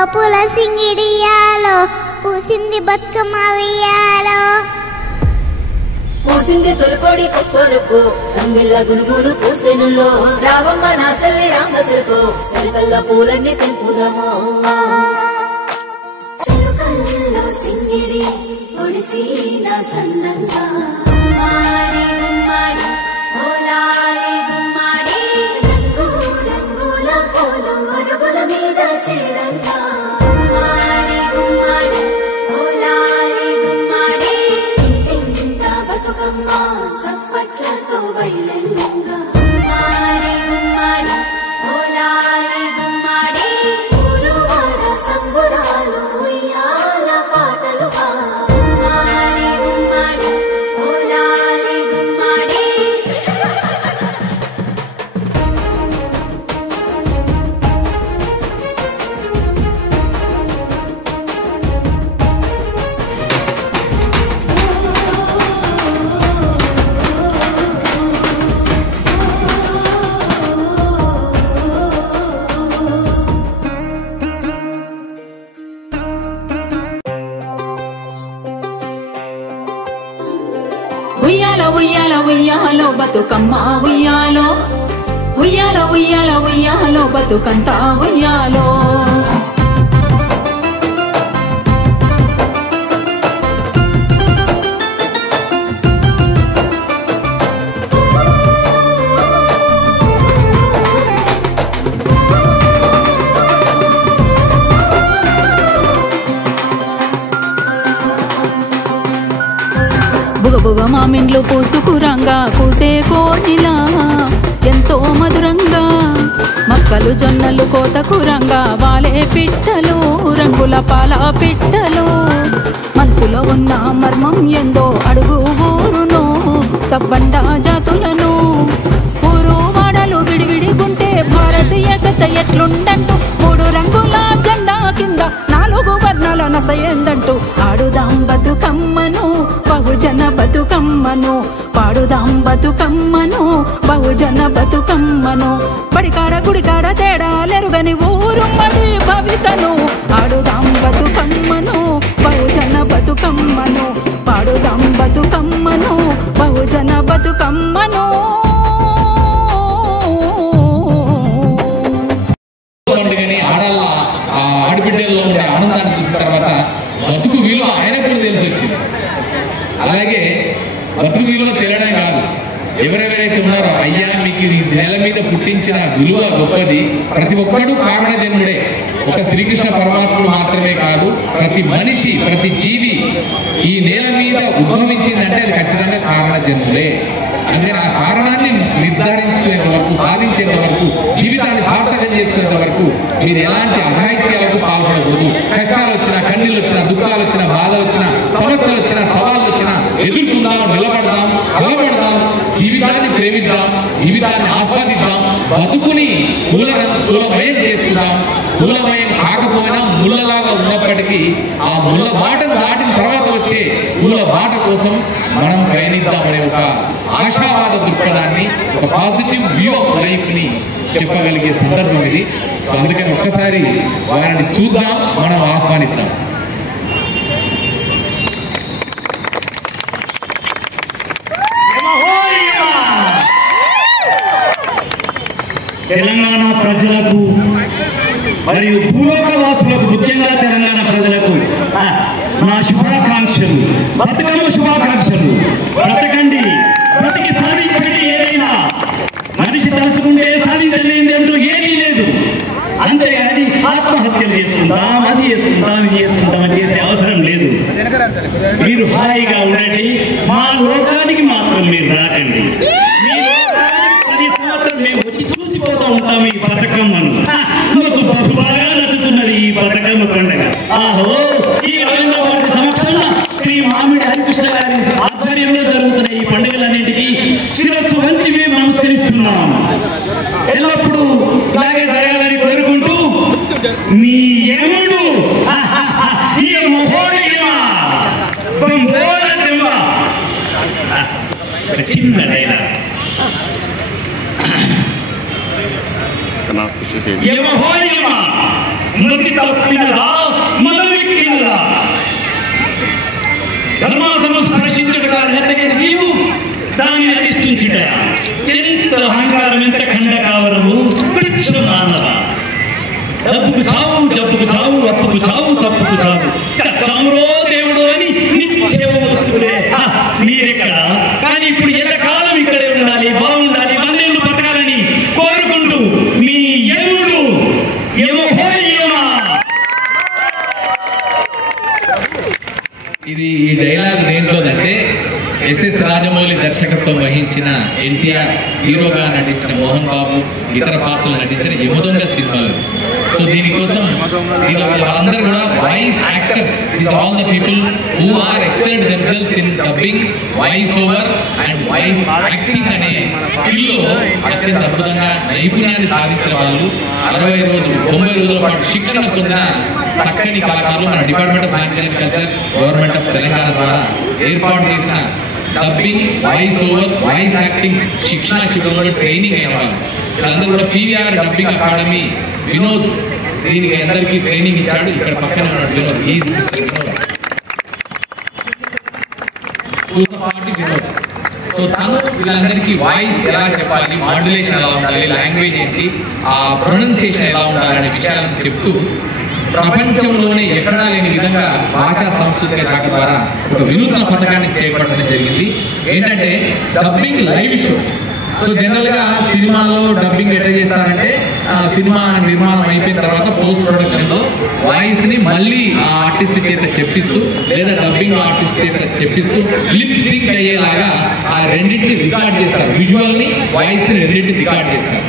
పూలలో పూల సింగిడియాలో పూసింది బతుకమ్మ ఉయ్యాలో పూసింది తొలికోడి కొప్పరుకు రంగిళ్ళ గునుగురు పూసెనుల్లో రావమ్మ నా సెల్లి రామసలకు సెలకల్ల పూలన్నీ తెంపుదమో సెలకల్లో సింగిడి ఒడిసి నా సన్నంగా గుమ్మాడి గుమ్మాడి ఓలాలి గుమ్మాడి రంగు రంగుల పూలు అరుగుల మీద చేరంగా గుమ్మాడి గుమ్మాడి ఓలాలి గుమ్మాడి బతుకమ్మ సప్పట్లతో బయలెల్లంగా గుమ్మాడి గుమ్మాడి ఓలాలి గుమ్మాడి ఊరువాడ సంబురాలు ఉయ్యాల పాటలుగా గుమ్మాడి గుమ్మాడి ఓలాలి గుమ్మాడి ఉయ్యాల ఉయ్యాల ఉయ్యాలో బతుకమ్మ ఉయ్యాలో ఉయ్యాల ఉయ్యాల ఉయ్యాలో బతుకంతా ఉయ్యాలో బుగబుగ మామిండ్లు పూసుకురంగా కూసే కోయిలా ఎంతో మధురంగా మక్కలు జొన్నలు కోతకురంగా వాలే పిట్టలు రంగుల పాల పిట్టలు మనసులో ఉన్న మర్మం ఎందో అడుగు ఊరును సబ్బండ జాతులను ఊరు వాడలు విడివిడిగుంటే భారతీయకత ఎట్లుండంటూ మూడు రంగుల జెండా కింద నాలుగు వర్ణాల నసయందంటూ ఆడుదాం బతుకమ్మను బహుజన బతుకమ్మను పాడుదాం బతుకమ్మను బహుజన బతుకమ్మను బడికాడ గుడికాడ తేడాలెరుగని ఊరు మడి భవితను ఆడుదాం బతుకమ్మను బహుజన బతుకమ్మను పాడుదాం బతుకమ్మను బహుజన బతుకమ్మను ఆడబిడ్డల్లో ఉండే ఆనందాన్ని చూసిన తర్వాత బతుకు విలువ ఆయనకు కూడా తెలిసి వచ్చింది. అలాగే బతుకు విలువ తెలియడం కాదు, ఎవరెవరైతే ఉన్నారో అయ్యా మీకు ఈ నేల మీద పుట్టించిన విలువ గొప్పది, ప్రతి ఒక్కడు కారణ జన్ముడే. ఒక శ్రీకృష్ణ పరమాత్ముడు మాత్రమే కాదు, ప్రతి మనిషి ప్రతి జీవి ఈ నేల మీద ఉద్భవించిందంటే అది ఖచ్చితంగా కారణ జన్ములే. అందుకని ఆ కారణాన్ని నిర్ధారించుకునేంత వరకు, సాధించేంత వరకు, జీవితాన్ని సార్థకం చేసుకునేంత వరకు మీరు ఎలాంటి అఘాయిత్యాలకు పాల్పడకూడదు. కష్టాలు వచ్చినా, కన్నీళ్ళు వచ్చినా, దుఃఖాలు వచ్చినా, బాధలు వచ్చినా, సమస్యలు వచ్చినా, సవాళ్ళు వచ్చినా ఎదుర్కొందాం, నిలబడదాం, బలపడదాం, జీవితాన్ని ప్రేమిద్దాం, జీవితాన్ని ఆస్వాదిద్దాం, బతుకుని కులమయం చేసుకుందాం. కులమయం కాకపోయినా ముళ్ళలాగా ఉన్నప్పటికీ ఆ ముళ్ళ బాటను దాటిన తర్వాత వచ్చే పూల బాట కోసం మనం ప్రయాణిద్దామనే ఒక ఆశావాద దృక్పథాన్ని, ఒక పాజిటివ్ వ్యూ ఆఫ్ లైఫ్ ని చెప్పగలిగే సందర్భం ఇది. సో అందుకని ఒక్కసారి వారిని చూద్దాం, మనం ఆహ్వానిద్దాం. తెలంగాణ ప్రజలకు మరియు భూలోక వాసులకు, ముఖ్యంగా తెలంగాణ ప్రజలకు నా శుభాకాంక్షలు, బతుకమ్మ శుభాకాంక్షలు. బ్రతకండి, బ్రతికి సాధించండి. ఏదైనా మనిషి తలుచుకుంటే సాధించలేని అంటూ ఏదీ లేదు. అంతేగాని ఆత్మహత్యలు చేసుకుంటాం, అది చేసుకుంటాం, ఇది చేసుకుంటాం అని చేసే అవసరం లేదు. మీరు హాయిగా ఉండండి, మా లోకానికి మాత్రం మీరు రాకండి. మీ లోకానికి ప్రతి సంవత్సరం మేము వచ్చి చూసిపోతూ ఉంటాం ఈ బతుకమ్మను. మాకు బహుబాగా నచ్చుతున్నది ఈ బతుకమ్మ పండుగ. ఆహో, ఈ రవీంద్ర భారతి సమక్షంలో శ్రీ మామిడి హరికృష్ణ గారి ఆధ్వర్యంలో జరుగుతున్న ఈ పండుగలన్నింటికీ శిరస్సు వంచి మేము నమస్కరిస్తున్నాం. ఎల్లప్పుడూ ఇలాగే జరగాలని కోరుకుంటూ మీ యముడు ఈ మహోదయమా బంబోల చెంబ చిన్న డైలాగ్. యమహోయమా మతి తప్పినదా మదమెక్కినదా ధర్మాధర్మ స్పర్శించడుగా నెత్తగే నీవు దాన్ని అధిష్ఠించుట ఎంత అహంకారం ఎంత ఖండకావరము తుచ్చ మానవ డబ్బుకు చావు జబ్బుకు చావు అప్పుకు చావు తప్పుకు చావు చావురో దేవుడు అని నిత్యం మీరెక్కడ కానీ ఇప్పుడు ఎంతకాలం ఇక్కడే ఉండాలి బాగుండాలి వందేళ్ళు బతకాలని కోరుకుంటూ మీ యముడు యమహోయమా. ఇది ఈ డైలాగ్ దేంట్లోదంటే ఎస్ఎస్ రాజమౌళి దర్శకత్వం వహించిన ఎన్టీఆర్ హీరోగా నటించిన మోహన్ బాబు ఇతర పాత్రలు నటించిన యమదొంగ సినిమాలు. సో దీనికోసం వాళ్ళందరూ కూడా voice actors, these all the people who are excellent themselves in dubbing, voice over and voice acting అనే స్కిల్లో అత్యంత అద్భుతంగా నైపుణ్యాన్ని సాధించిన వాళ్ళు 60 రోజులు 90 రోజుల పాటు శిక్షణ పొందిన చక్కని కళాకారులు మన department of language and culture, government of Telangana ద్వారా ఏర్పాటు చేసిన dubbing, voice over, voice acting శిక్షణ శిబిరంలో ట్రైనింగ్ అయిన వాళ్ళు. వీళ్ళందరూ కూడా పీవీఆర్ డబ్బింగ్ అకాడమీ వినోద్ దీనికి అందరికీ ట్రైనింగ్ ఇచ్చాడు. ఇక్కడ పక్కన ఉన్నాడు వినోద్, వినోద్. సో తను వీళ్ళందరికీ వాయిస్ ఎలా చెప్పాలి, మాడ్యులేషన్ ఎలా ఉండాలి, లాంగ్వేజ్ ఏంటి, ఆ ప్రొనౌన్సియేషన్ ఎలా ఉండాలి అనే విషయాలను చెప్తూ ప్రపంచంలోనే ఎక్కడా లేని విధంగా భాషా సాంస్కృతిక శాఖ ద్వారా ఒక వినూత్న పథకాన్ని చేపట్టడం జరిగింది. ఏంటంటే dubbing live show. So general గా సినిమాలో డబ్బింగ్ ఎట్లా చేస్తారంటే సినిమా నిర్మాణం అయిపోయిన తర్వాత పోస్ట్ ప్రొడక్షన్ లో వాయిస్ ని మళ్ళీ ఆ ఆర్టిస్ట్ చేత చెప్పిస్తూ లేదా డబ్బింగ్ ఆర్టిస్ట్ చేత చెప్పిస్తూ లిప్ సింక్ అయ్యేలాగా ఆ రెండింటిని రికార్డ్ చేస్తారు. విజువల్ ని వాయిస్ ని రెండింటిని రికార్డ్ చేస్తారు.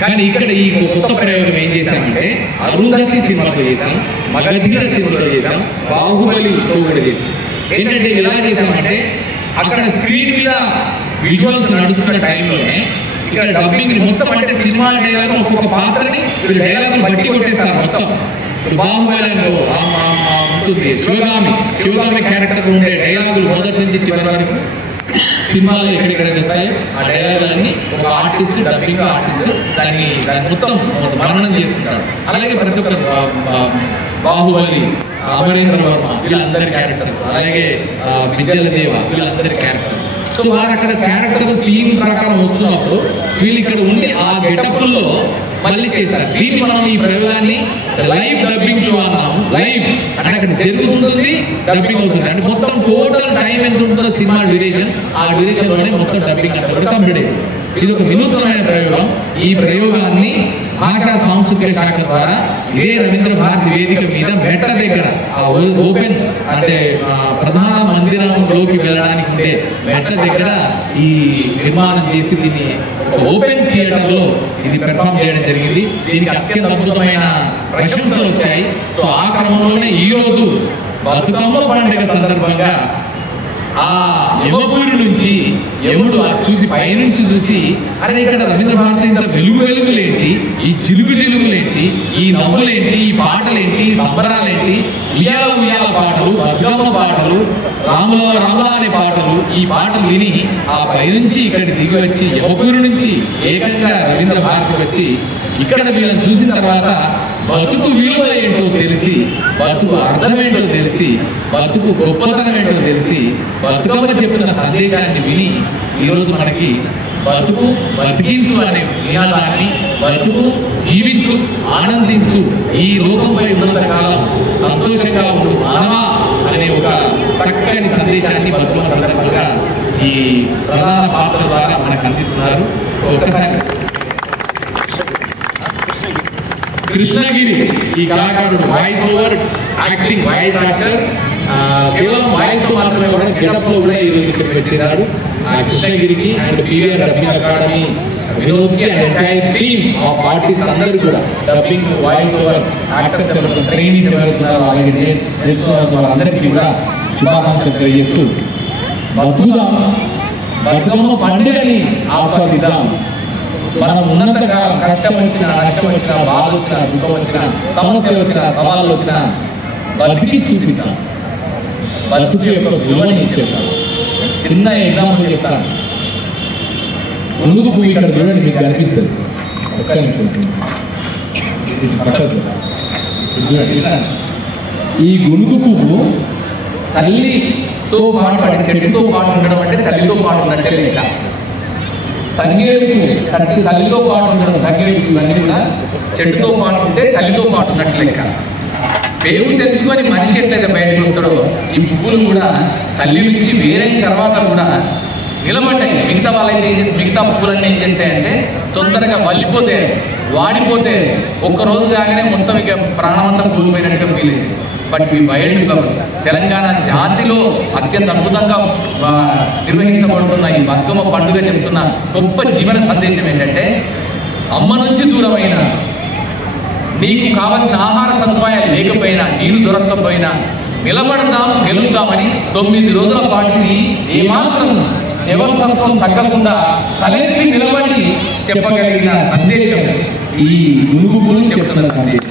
కానీ ఇక్కడ ఈ కొత్త ప్రయోగం ఏం చేశామంటే అరుంధతి సినిమాతో చేశాం, మగధీర సినిమాతో చేశాం, బాహుబలితో కూడా చేశాం. ఏంటంటే ఎలా చేశామంటే అక్కడ స్క్రీన్ మీద విజువల్స్ నడుస్తున్న టైంలోనే ఇక్కడ డబ్బింగ్ మొత్తం అంటే సినిమా డైలాగ్ ఒక్కొక్క పాత్రని వీళ్ళు డైలాగులు బట్టి కొట్టేస్తారు మొత్తం. ఇప్పుడు బాహుబలిలో ఉంటుంది శివగామి క్యారెక్టర్ ఉండే డైలాగులు మొదటి నుంచి చివరి వరకు సినిమాలో ఎక్కడెక్కడైతే వస్తాయో ఆ డైలాగులన్నీ ఒక ఆర్టిస్ట్, డబ్బింగ్ ఆర్టిస్ట్ దాన్ని మొత్తం వర్ణనం చేసుకుంటాడు. అలాగే ప్రతి ఒక్క బాహుబలి, అమరేంద్ర వర్మ వీళ్ళందరి క్యారెక్టర్స్, అలాగే బిజ్జల దేవ వీళ్ళందరి క్యారెక్టర్స్. సో వారు అక్కడ క్యారెక్టర్ సీన్ ప్రకారం వస్తున్నప్పుడు వీళ్ళు ఇక్కడ ఉండి ఆ గెటప్లో మళ్ళీ చేస్తారు. దీన్ని మనం ఈ ప్రయోగాన్ని లైవ్ డబ్బింగ్ షో అన్నాము. లైవ్ అంటే అక్కడ జరుగుతుంది, డబ్బింగ్ అవుతుంది. అంటే మొత్తం టోటల్ టైం ఎంత ఉంటుందో సినిమా డ్యూరేషన్, ఆ డ్యూరేషన్ లోనే మొత్తం డబ్బింగ్ అంతా కూడా కంప్లీట్ అయింది. ఇది ఒక వినూత్నమైన ప్రయోగం. ఈ ప్రయోగాన్ని భాషా సాంస్కృతిక శాఖ ద్వారా ఇదే రవీంద్ర భారతి వేదిక మీద మెట్ట దగ్గర ఆ ఓపెన్ అంటే ప్రధాన మందిరంలోకి వెళ్ళడానికి ఉండే మెట్ట దగ్గర ఈ నిర్మాణం చేసి దీన్ని ఓపెన్ థియేటర్ లో ఇది పెర్ఫామ్ చేయడం జరిగింది. దీనికి అత్యంత అద్భుతమైన ప్రశంసలు వచ్చాయి. సో ఆ క్రమంలోనే ఈ రోజు బతుకమ్మ పండుగ సందర్భంగా ఆ యమపూరి నుంచి యముడు చూసి పైనుంచి చూసి అరే ఇక్కడ రవీంద్ర భారతి ఇంత వెలుగులేంటి, ఈ జిలుగులేంటి, ఈ నవ్వులేంటి, ఈ పాటలేంటి, ఈ సంబరాలేంటి, ఉయ్యాల పాటలు, బతుకమ్మ పాటలు, రాముల అనే పాటలు, ఈ పాటలు విని ఆ పైనుంచి ఇక్కడ దిగి వచ్చి యమపూరి నుంచి ఏకంగా రవీంద్ర భారతికి వచ్చి ఇక్కడ వీళ్ళని చూసిన తర్వాత బతుకు విలువ ఏంటో తెలిసి, బతుకు అర్థమేంటో తెలిసి, బతుకు గొప్పతనం ఏంటో తెలిసి, బతుకమ్మ చెప్తున్న సందేశాన్ని విని ఈరోజు మనకి బతికించు అనే నినాదాన్ని, బతుకు జీవించు, ఆనందించు, ఈ లోకంపై ఉన్నంత కాలం సంతోషంగా ఉండు మానవా అనే ఒక చక్కని సందేశాన్ని బతుకమ్మ సందర్భంగా ఈ ప్రధాన పాత్ర ద్వారా మనకు అందిస్తున్నారు. సో ఒక్కసారి కృష్ణగిరి ఈ కళాకారుడు voice over acting, voice actor, కేవలం వాయిస్ తో మాత్రమే కూడా గెటప్ లో కూడా ఈ రోజు ఇక్కడికి వచ్చేసాడు. కృష్ణగిరికి అండ్ పీవీఆర్ డబ్బింగ్ అకాడమీ వినోద్కి and entire team of artist అందరూ కూడా డబ్బింగ్, వాయిస్ ఓవర్ యాక్టర్స్ ఎవరు ట్రైనీస్ ఎవరుతున్నారో అలాగే నేర్చుకున్న వాళ్ళందరికీ కూడా శుభాకాంక్షలు తెలియజేస్తూ బతుకమ్మ పండుగని ఆస్వాదిద్దాం. మనం ఉన్నంత కాలం కష్టం వచ్చినా, నష్టం వచ్చినా, బాధ వచ్చినా, దుఃఖం వచ్చినా, సమస్య వచ్చినా, సవాళ్ళు వచ్చినా బతికి చూపిద్దాం. బతుకు యొక్క విలువని ఇచ్చేద్దాం. చిన్న ఎగ్జాంపుల్ చెప్తాను. మునుగు పువ్వు ఇక్కడ చూడండి, మీకు కనిపిస్తుంది. ఒక్క నిమిషం పక్కకు ఈ గునుగు పువ్వు తల్లితో పాటు అంటే చెట్టుతో పాటు ఉండడం అంటే తల్లితో పాటు ఉన్నట్టే లెక్క. తంగేడు తల్లితో పాటు ఉండడం, తంగేడు ఇవన్నీ కూడా చెట్టుతో పాటు ఉంటే తల్లితో పాటు ఉన్నట్టు లెక్క. పేరు తెలుసుకొని మనిషి ఎట్లయితే బయటకు వస్తాడో ఈ పువ్వులు కూడా తల్లి నుంచి వేరైన తర్వాత కూడా నిలబడ్డాయి. మిగతా వాళ్ళైతే ఏం చేస్తే మిగతా పువ్వులన్నీ ఏం చేస్తాయంటే తొందరగా వల్లిపోతే వాడిపోతే ఒక్కరోజు కాగానే మొత్తం ఇక ప్రాణమంతా కోల్పోయినట్టుగా ఫీల్ అయింది. బట్ ఈ వైల్డ్ ఫ్లవర్స్ తెలంగాణ జాతిలో అత్యంత అద్భుతంగా నిర్వహించబడుతున్న ఈ బతుకమ్మ పండుగ చెప్తున్న గొప్ప జీవన సందేశం ఏంటంటే అమ్మ నుంచి దూరమైన, నీకు కావలసిన ఆహార సదుపాయాలు లేకపోయినా, నీరు దొరకకపోయినా నిలబడదాం గెలుద్దామని 9 రోజుల పాటుని ఏమాత్రం జీవనసత్వం తగ్గకుండా తలెత్తి నిలబడి చెప్పగలిగిన సందేశం ఈ గురువులు చెప్తున్న సందేశం.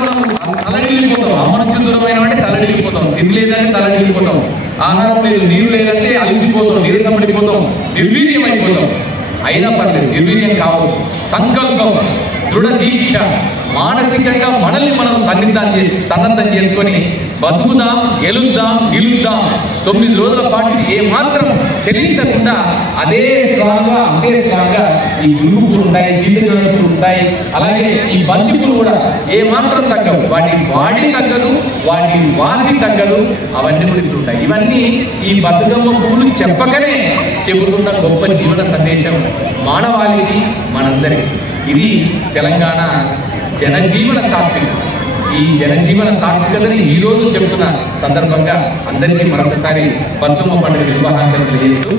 మనం తలడిల్లిపోతాం, అమ్మ నుంచి దూరమైన అంటే తలడిల్లిపోతాం, తిండి లేదంటే తలడిల్లిపోతాం, ఆహారం లేదు, నీరు లేదంటే అలసిపోతాం, నీరసం పడిపోతాం, నిర్వీర్యం అయిపోతాం. అయినా పర్లేదు, నిర్వీర్యం కావు. సంకల్పం, దృఢ దీక్ష, మానసికంగా మనల్ని మనం సన్నద్ధం చేసుకొని బతుకుదాం, గెలుద్దాం, నిలుద్దాం. 9 రోజుల పాటు ఏ మాత్రం చెల్లించకుండా అదే స్ట్రాంగ్గా ఈ గురువులు ఉంటాయి, జీవితాలు ఉంటాయి. అలాగే ఈ బంతిపులు కూడా ఏ మాత్రం తగ్గవు, వాటి వాడి తగ్గదు, వాటి వాసి తగ్గదు, అవన్నీ కూడా ఉంటాయి. ఇవన్నీ ఈ బతుకమ్మ పువ్వులు చెప్పకనే చెబుతున్న గొప్ప జీవన సందేశం మానవాళికి, మనందరికీ. ఇది తెలంగాణ జనజీవన తాత్విక. ఈ జనజీవన తాత్వికతని ఈరోజు చెబుతున్న సందర్భంగా అందరికీ మరొకసారి బతుకమ్మ పండుగ శుభాకాంక్షలు తెలియజేస్తూ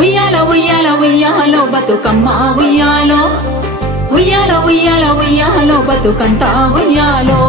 ఉయ్యాల ఉయ్యాల ఉయ్యాలో బతుకమ్మ ఉయ్యాలో, ఉయ్యాల ఉయ్యాల ఉయ్యాలో బతుకంతా ఉయ్యాలో.